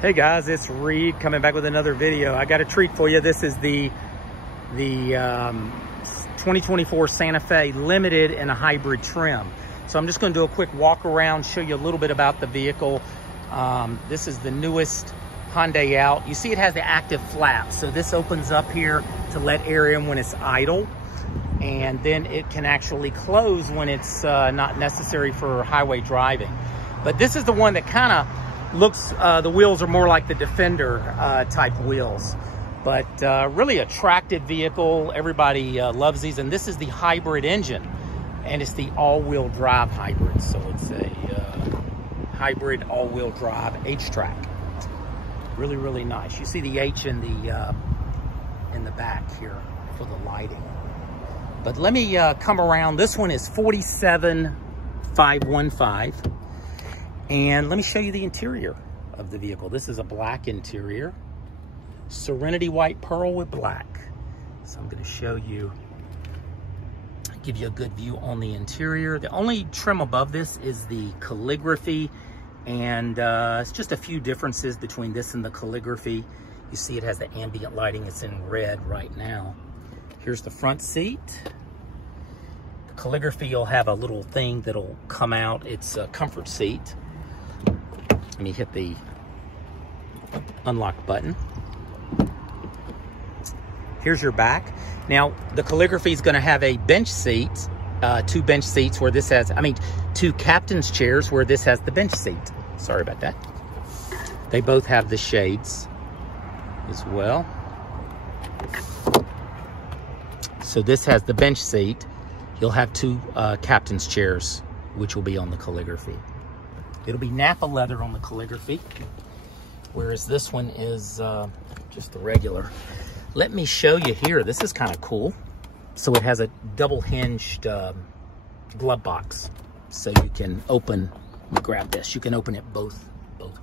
Hey guys, it's Reed coming back with another video. I got a treat for you. This is the 2024 Santa Fe Limited in a hybrid trim. So I'm just going to do a quick walk around, show you a little bit about the vehicle. This is the newest Hyundai out. You see it has the active flap. So this opens up here to let air in when it's idle. And then it can actually close when it's not necessary for highway driving. But this is the one that kind of looks, the wheels are more like the Defender type wheels, but really attractive vehicle. Everybody loves these, and this is the hybrid engine, and it's the all-wheel drive hybrid. So it's a hybrid all-wheel drive H-Track. Really, really nice. You see the H in the back here for the lighting. But let me come around. This one is 47,515. And let me show you the interior of the vehicle. This is a black interior, Serenity white pearl with black. So I'm going to show you, give you a good view on the interior. The only trim above this is the calligraphy, and it's just a few differences between this and the calligraphy. You see it has the ambient lighting. It's in red right now. Here's the front seat. The calligraphy, you'll have a little thing that'll come out. It's a comfort seat. Let me hit the unlock button. Here's your back. Now, the calligraphy is going to have a bench seat, two bench seats where this has, two captain's chairs where this has the bench seat. Sorry about that. They both have the shades as well. So this has the bench seat. You'll have two captain's chairs, which will be on the calligraphy. It'll be Nappa leather on the calligraphy, whereas this one is just the regular. Let me show you here. This is kind of cool. So it has a double hinged glove box. So you can open, let me grab this. You can open it both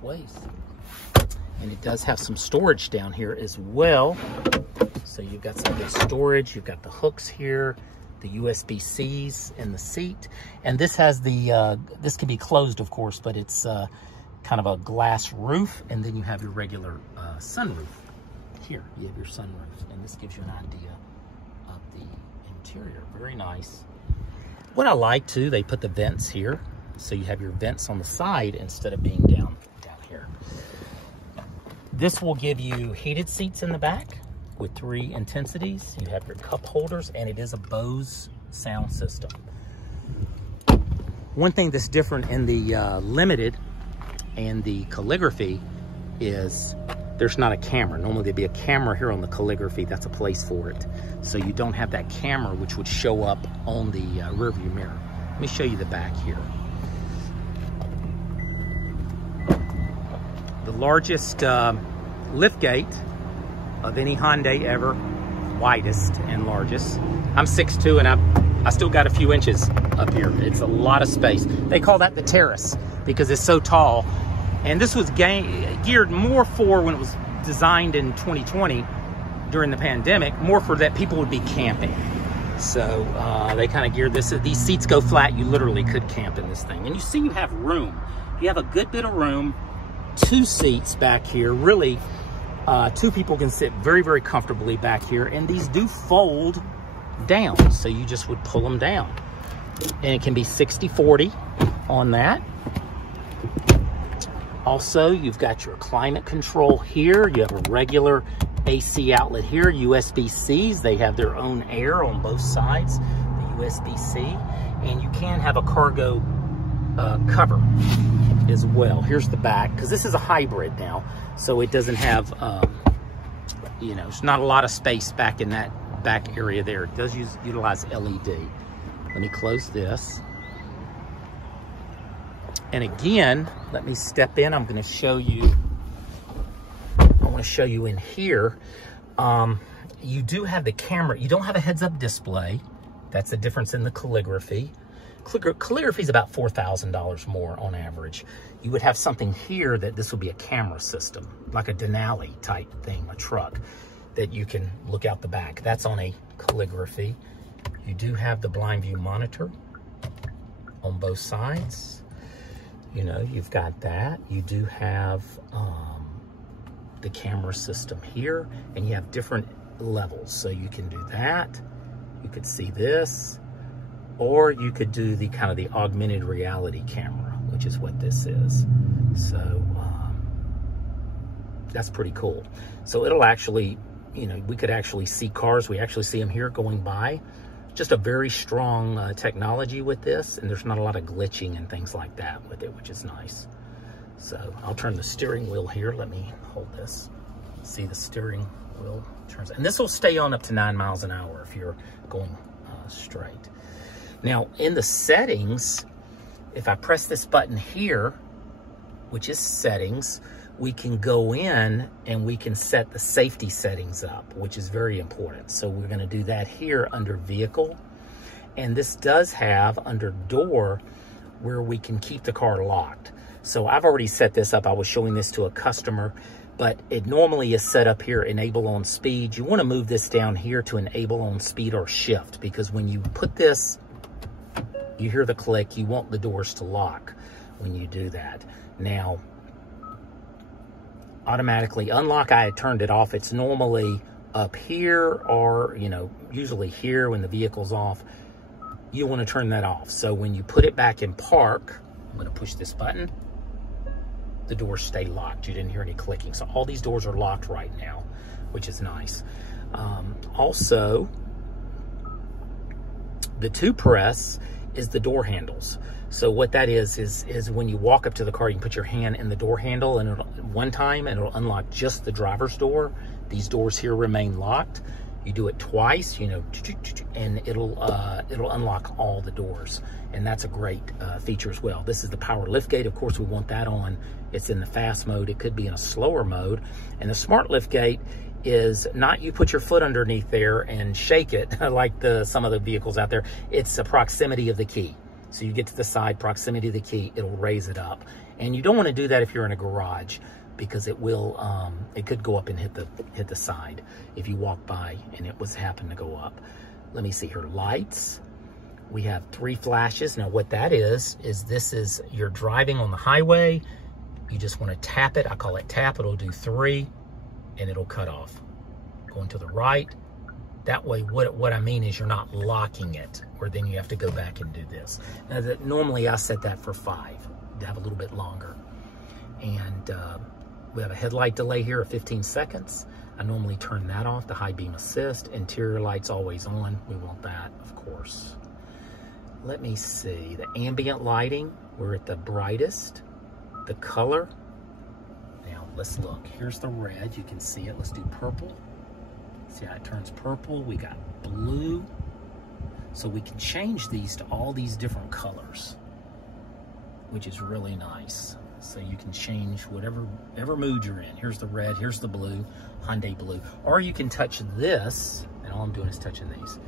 ways. And it does have some storage down here as well. So you've got some good storage. You've got the hooks here, the USB-Cs in the seat, and this has the this can be closed, of course, but it's kind of a glass roof, and then you have your regular sunroof. Here you have your sunroof, and this gives you an idea of the interior. Very nice. What I like too, they put the vents here, so you have your vents on the side instead of being down here. This will give you heated seats in the back with 3 intensities. You have your cup holders, and it is a Bose sound system. One thing that's different in the Limited and the calligraphy is there's not a camera. Normally there'd be a camera here on the calligraphy. That's a place for it. So you don't have that camera, which would show up on the rear view mirror. Let me show you the back here. The largest lift gate of any Hyundai ever, widest and largest. I'm 6'2", and I still got a few inches up here. It's a lot of space. They call that the terrace because it's so tall. And this was geared more for, when it was designed in 2020 during the pandemic, more for that people would be camping. So they kind of geared this. These seats go flat. You literally could camp in this thing. And you see you have room. You have a good bit of room. 2 seats back here, really. 2 people can sit very, very comfortably back here, and these do fold down, so you just would pull them down. And it can be 60/40 on that. Also, you've got your climate control here. You have a regular AC outlet here, USB-Cs. They have their own air on both sides, the USB-C. And you can have a cargo cover as well. Here's the back, because this is a hybrid now, so it doesn't have, there's not a lot of space back in that back area there. It does utilize LED. Let me close this. And again, let me step in. I'm going to show you, I want to show you in here. You do have the camera. You don't have a heads-up display. That's the difference in the calligraphy. Calligraphy is about $4,000 more on average. You would have something here that this would be a camera system, like a Denali type thing, a truck, that you can look out the back. That's on a calligraphy. You do have the blind view monitor on both sides. You've got that. You do have the camera system here, and you have different levels. So you can do that. You could see this, or you could do the kind of the augmented reality camera, which is what this is. So that's pretty cool. So it'll actually, you know, we could actually see cars. We actually see them here going by. Just a very strong technology with this, and there's not a lot of glitching and things like that with it, which is nice. So I'll turn the steering wheel here. Let me hold this. See, the steering wheel turns, and this will stay on up to 9 miles an hour if you're going straight. Now in the settings, if I press this button here, which is settings, we can go in and we can set the safety settings up, which is very important. So we're going to do that here under vehicle. And this does have under door where we can keep the car locked. So I've already set this up. I was showing this to a customer, but it normally is set up here, enable on speed. You want to move this down here to enable on speed or shift, because when you put this, you hear the click, you want the doors to lock when you do that. Now, automatically unlock, I had turned it off. It's normally up here, or, you know, usually here when the vehicle's off. You want to turn that off. So when you put it back in park, I'm going to push this button, the doors stay locked. You didn't hear any clicking. So all these doors are locked right now, which is nice. Also, the 2 press is the door handles. So what that is when you walk up to the car, you can put your hand in the door handle, and one time, and it'll unlock just the driver's door. These doors here remain locked. You do it twice, you know, and it'll unlock all the doors. And that's a great feature as well. This is the power lift gate. Of course, we want that on. It's in the fast mode. It could be in a slower mode. And the smart lift gate is not you put your foot underneath there and shake it like some of the vehicles out there. It's a proximity of the key. So you get to the side, proximity of the key, it'll raise it up. And you don't want to do that if you're in a garage, because it will, it could go up and hit the side if you walk by and it happen to go up. Let me see here, lights. We have 3 flashes. Now what that is this is, you're driving on the highway, you just want to tap it. I call it tap. It'll do 3 and it'll cut off. Going to the right. That way, what I mean is you're not locking it, or then you have to go back and do this. Now, normally I set that for 5 to have a little bit longer. And we have a headlight delay here of 15 seconds. I normally turn that off, the high beam assist. Interior lights always on. We want that, of course. Let me see, the ambient lighting, we're at the brightest. The color, now let's look. Here's the red, you can see it. Let's do purple. See how it turns purple? We got blue. So we can change these to all these different colors, which is really nice. So you can change whatever mood you're in. Here's the red, here's the blue, Hyundai blue. Or you can touch this, and all I'm doing is touching these.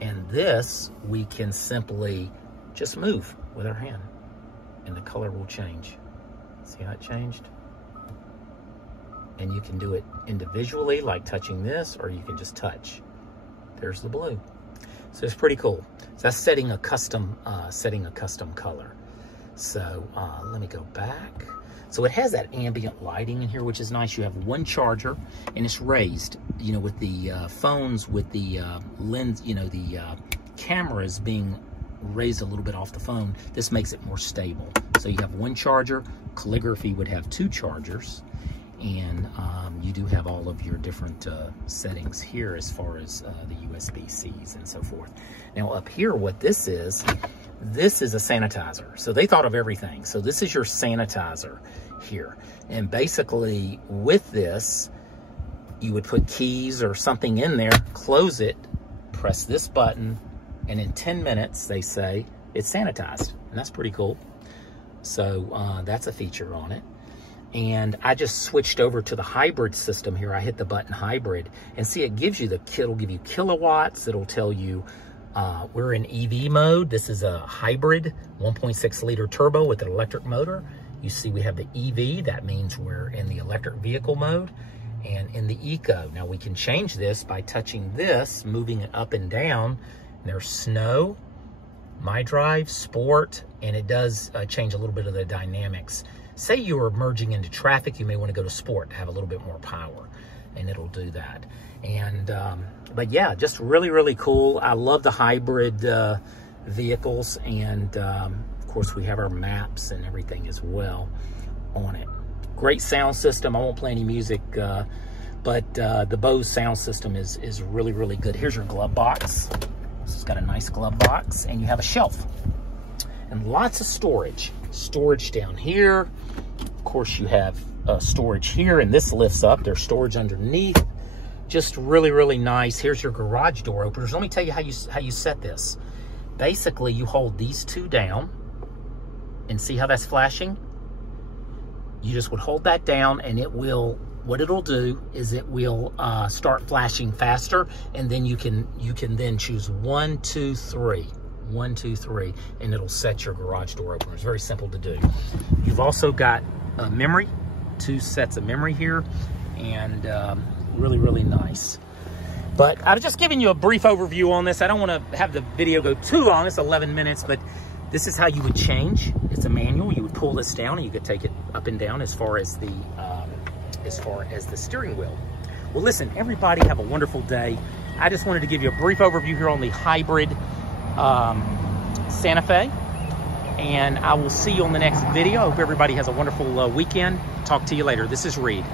And this, we can simply just move with our hand, and the color will change. See how it changed? And you can do it individually, like touching this, or you can just touch. There's the blue. So it's pretty cool. So that's setting a custom color. So let me go back. So it has that ambient lighting in here, which is nice. You have 1 charger, and it's raised. You know, with the phones, with the lens, you know, the cameras being raised a little bit off the phone, this makes it more stable. So you have 1 charger. Calligraphy would have 2 chargers. And you do have all of your different settings here as far as the USB-Cs and so forth. Now up here, what this is a sanitizer. So they thought of everything. So this is your sanitizer here. And basically with this, you would put keys or something in there, close it, press this button, and in 10 minutes, they say, it's sanitized. And that's pretty cool. So that's a feature on it. And I just switched over to the hybrid system here. I hit the button hybrid, and see, it gives you it'll give you kilowatts. It'll tell you we're in EV mode. This is a hybrid 1.6 liter turbo with an electric motor. You see we have the EV. That means we're in the electric vehicle mode, and in the eco. Now we can change this by touching this, moving it up and down. There's snow, my drive, sport, and it does change a little bit of the dynamics. say you are merging into traffic, you may want to go to sport to have a little bit more power, and it'll do that. And but yeah, just really, really cool. I love the hybrid vehicles, and of course we have our maps and everything as well on it. Great sound system. I won't play any music, but the Bose sound system is really, really good. Here's your glove box. This has got a nice glove box, and you have a shelf and lots of storage. Storage down here. Of course, you have storage here, and this lifts up. There's storage underneath. Just really, really nice. Here's your garage door openers. Let me tell you how you set this. Basically, you hold these two down, and see how that's flashing? You just would hold that down, and it will, what it'll do is it will start flashing faster, and then you can then choose 1, 2, 3. 1, 2, 3, and it'll set your garage door opener. It's very simple to do. You've also got memory, 2 sets of memory here, and really, really nice. But I've just given you a brief overview on this. I don't want to have the video go too long. It's 11 minutes, but this is how you would change. It's a manual. You would pull this down, and you could take it up and down as far as the steering wheel. Well, listen, everybody have a wonderful day. I just wanted to give you a brief overview here on the hybrid Santa Fe, and I will see you on the next video. I hope everybody has a wonderful weekend. Talk to you later. This is Reed.